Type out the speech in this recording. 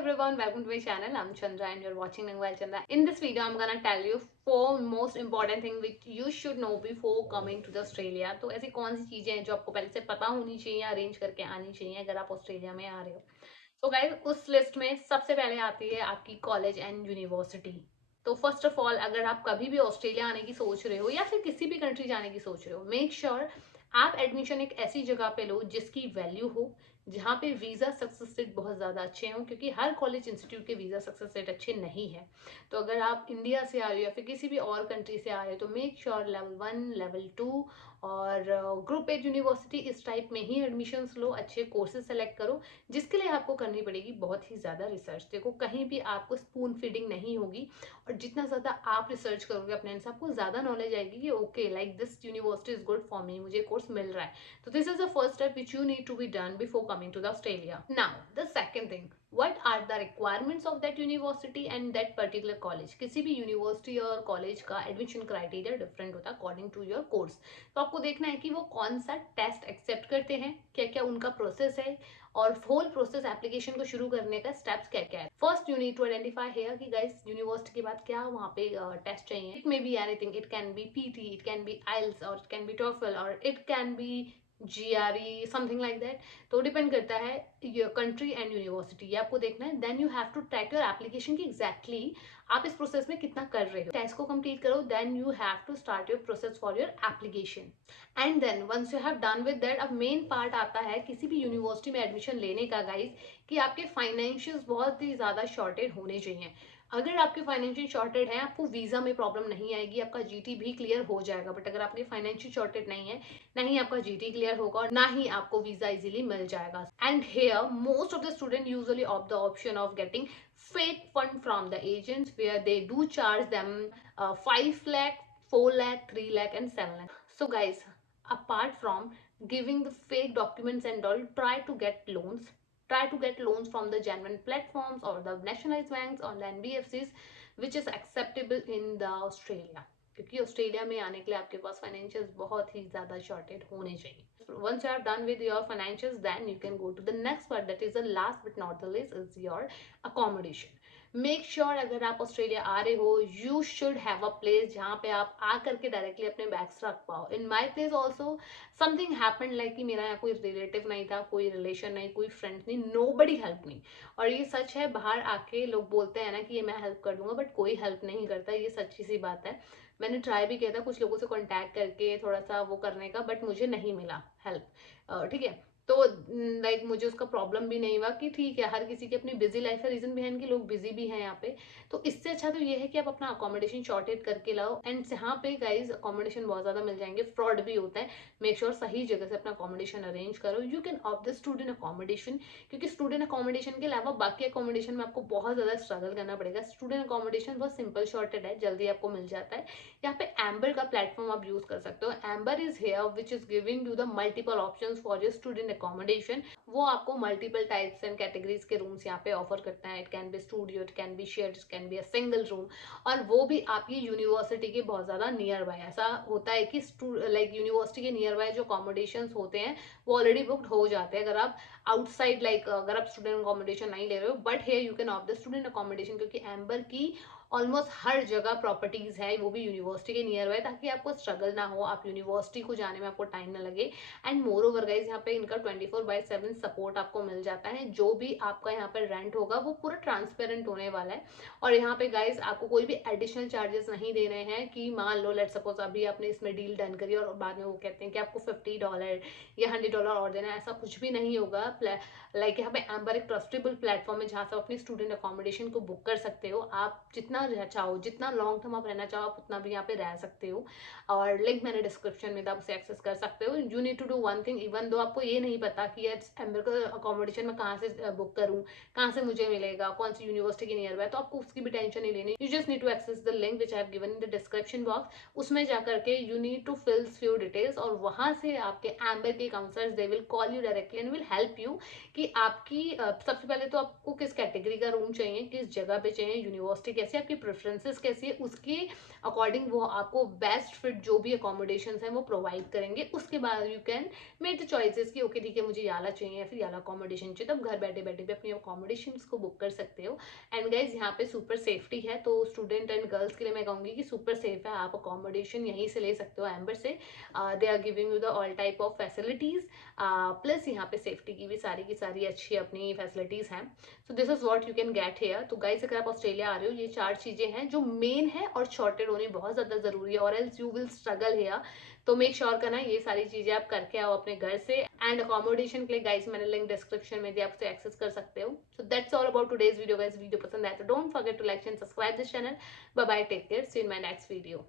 everyone, welcome to my channel. I'm Chandra and you're watching Nangwal Chandra. In this video, I'm gonna tell you 4 most important things which you should know before coming to the Australia. तो ऐसी कौन सी चीजें हैं जो आपको पहले से पता होनी चाहिए या अरेंज करके आनी चाहिए अगर आप ऑस्ट्रेलिया में आ रहे हो. तो गाइस उस लिस्ट में सबसे पहले आती है आपकी कॉलेज एंड यूनिवर्सिटी. तो फर्स्ट ऑफ ऑल अगर आप कभी भी ऑस्ट्रेलिया आने की सोच रहे हो या फिर किसी भी कंट्री जाने की सोच रहे हो, मेक श्योर आप एडमिशन एक ऐसी जगह पे लो जिसकी वैल्यू हो, जहाँ पे वीजा सक्सेस रेट बहुत ज़्यादा अच्छे हों, क्योंकि हर कॉलेज इंस्टीट्यूट के वीजा सक्सेस रेट अच्छे नहीं है. तो अगर आप इंडिया से आ रहे हो या फिर किसी भी और कंट्री से आ रहे हो तो मेक श्योर लेवल 1 लेवल 2 और ग्रुप एड यूनिवर्सिटी इस टाइप में ही एडमिशन्स लो, अच्छे कोर्सेज सेलेक्ट करो, जिसके लिए आपको करनी पड़ेगी बहुत ही ज़्यादा रिसर्च. देखो कहीं भी आपको स्पून फीडिंग नहीं होगी और जितना ज़्यादा आप रिसर्च करोगे अपने से आपको ज़्यादा नॉलेज आएगी कि okay like this university is good for me, मुझे कोर्स मिल रहा है. So this is the first step which you need to be done before coming to the Australia. Now, the second thing, what are the requirements of that university and that particular college? किसी भी university और college का admission criteria different होता है according to your course. तो आपको देखना है कि वो कौन सा टेस्ट एक्सेप्ट करते हैं, क्या क्या उनका प्रोसेस है और होल प्रोसेस एप्लीकेशन को शुरू करने का स्टेप्स क्या क्या है. First you need to identify here कि गाइस यूनिवर्सिटी के बाद क्या वहाँ पे टेस्ट चाहिए. It may be anything, it can be PT, it can be IELTS और इट कैन बी टॉफल और it can be GRE something like that. तो डिपेंड करता है योर कंट्री एंड यूनिवर्सिटी, ये आपको देखना है. Then you have to track your application की एग्जैक्टली आप इस प्रोसेस में कितना कर रहे हो. टेस्ट को कंप्लीट करो, then you have to start your process for your application. And then once you have done with that, अब मेन पार्ट आता है किसी भी यूनिवर्सिटी में एडमिशन लेने का गाइज, कि आपके फाइनेंशियल्स बहुत ही ज्यादा शॉर्टेड होने चाहिए. अगर आपके फाइनेंशियल शॉर्टेड है आपको वीजा में प्रॉब्लम नहीं आएगी, आपका जीटी भी क्लियर हो जाएगा. बट अगर आपके फाइनेंशियल शॉर्टेड नहीं है, ना ही आपका जीटी क्लियर होगा और ना ही आपको वीजा इजीली मिल जाएगा. And here most of the student usually of the option of getting fake fund from the agents where they do charge them 5 lakh, 4 lakh, 3 lakh and 7 lakh. So guys, apart from giving the fake documents and all, try to get loans. Try to get loans from the genuine platforms or the nationalized banks or the NBFCs which is acceptable in the Australia. क्योंकि Australia में आने के लिए आपके पास financials बहुत ही ज्यादा shorted होने चाहिए. Once you have done with your financials, then you can go to the next part, that is the last but not the least is your accommodation. Make sure अगर आप ऑस्ट्रेलिया आ रहे हो you should have a place जहाँ पे आप आ करके directly अपने bags रख पाओ. In my place also something happened like कि मेरा यहाँ कोई रिलेटिव नहीं था, कोई रिलेशन नहीं, कोई फ्रेंड नहीं, नोबडी हेल्प मी. और ये सच है, बाहर आके लोग बोलते हैं ना कि ये मैं हेल्प कर दूंगा, बट कोई हेल्प नहीं करता. ये सच्ची सी बात है. मैंने ट्राई भी किया था कुछ लोगों से कॉन्टैक्ट करके थोड़ा सा वो करने का, बट मुझे नहीं मिला हेल्प. ठीक है. तो लाइक मुझे उसका प्रॉब्लम भी नहीं हुआ कि ठीक है हर किसी की अपनी बिजी लाइफ है, रीजन भी है कि लोग बिजी भी हैं यहाँ पे. तो इससे अच्छा तो ये है कि आप अपना अकोमोडेशन शॉर्टेड करके लाओ. एंड यहाँ पे गाइज अकोमोडेशन बहुत ज्यादा मिल जाएंगे, फ्रॉड भी होता है. मेक श्योर सही जगह से अपना अकोमोडेशन अरेंज करो. You can opt the student accommodation, क्योंकि स्टूडेंट अकोमोडेशन के अलावा बाकी अकोमोडेशन में आपको बहुत ज्यादा स्ट्रगल करना पड़ेगा. स्टूडेंट अकोमोडेशन बहुत सिंपल शॉर्टेड है, जल्दी आपको मिल जाता है. यहाँ पे एम्बर का प्लेटफॉर्म आप यूज कर सकते हो. Amber is here which is giving you the multiple options for your student accommodation. वो आपको मल्टीपल टाइप्स एंड कैटेगरीज के रूम्स यहाँ पे ऑफर करता है. It can B studio, it can be shared, it can be a single room. और वो भी आपकी यूनिवर्सिटी के बहुत ज्यादा नियर बाय. ऐसा होता है कि लाइक यूनिवर्सिटी के नियर बाय जो अकोमोडेशन होते हैं वो ऑलरेडी बुक्ड हो जाते हैं अगर आप आउटसाइड लाइक अगर आप स्टूडेंट अकोमोडेशन नहीं ले रहे हो. But here you can opt the student accommodation, क्योंकि एम्बर की ऑलमोस्ट हर जगह प्रॉपर्टीज है, वो भी यूनिवर्सिटी के नियर बाय, ताकि आपको स्ट्रगल ना हो, आप यूनिवर्सिटी को जाने में आपको टाइम ना लगे. एंड मोर ओवर गाइज यहाँ पे इनका 24/7 सपोर्ट आपको मिल जाता है. जो भी आपका यहाँ पे रेंट होगा वो पूरा ट्रांसपेरेंट होने वाला है. और यहाँ पे गाइज आपको कोई भी एडिशनल चार्जेस नहीं देने हैं कि मान लो लेट सपोज अभी आपने इसमें डील डन करी और बाद में वो कहते हैं कि आपको $50 या $100 और देना है. ऐसा कुछ भी नहीं होगा. लाइक यहाँ पे एम्बर एक ट्रस्टेबल प्लेटफॉर्म है जहाँ से अपनी स्टूडेंट अकोमोडेशन को बुक कर सकते हो. आप जितना चाहो, जितना लॉन्ग टर्म आप रहना चाहो, आप उतना भी यहाँ पे रह सकते हो. और लिंक मैंने डिस्क्रिप्शन में, आप उसे एक्सेस कर सकते हो. You need to do one thing, even though आपको ये नहीं पता कि एम्बर का अकोमोडेशन में कहाँ से बुक करूँ, कहाँ से मुझे मिलेगा, कौन सी यूनिवर्सिटी के नियर बाय, तो आपको उसकी भी टेंशन नहीं लेनी. You just need to access the link which I have given in the description box. उसमें जाकर के you need to fill few details और वहां से आपके एम्बर के counsellors they will call you directly and will help you कि आपकी सबसे पहले तो आपको किस कैटेगरी का रूम चाहिए, किस जगह पे चाहिए, यूनिवर्सिटी कैसी, आपकी प्रेफरेंसेस कैसी है, उसके अकॉर्डिंग वो आपको बेस्ट फिट जो भी अकोमोडेशन है वो प्रोवाइड करेंगे. उसके बाद you can make the choices कि ओके ठीक है मुझे ये वाला चाहिए, या फिर याला अकोमोडेशन चाहिए, तो आप घर बैठे बैठे भी अपनी अकोमोडेशन को बुक कर सकते हो। एंड गाइज यहाँ पे सुपर सेफ्टी है, तो स्टूडेंट एंड गर्ल्स के लिए मैं कहूँगी कि सुपर सेफ है, आप अकोमोडेशन यहीं से ले सकते हो एम्बर से। They are giving you the all type of facilities, plus यहाँ पे सेफ्टी की भी सारी अच्छी अपनी फैसिलिटीज हैं। So this is what you can get here. तो गाइज अगर आप ऑस्ट्रेलिया आ रहे हो, ये 4 चीजें हैं जो मेन है और शॉर्टेड होनी बहुत ज्यादा जरूरी है, और else you will struggle here. तो मेक श्योर करना ये सारी चीजें आप करके आओ अपने घर से। एंड अकोमोडेशन के लिए गाइज मैंने लिंक डिस्क्रिप्शन में दिया, आपसे एक्सेस कर सकते हो। So that's all about today's video. Guys video पसंद आए तो don't forget to like and subscribe this channel. Bye bye, take care, see in my next video.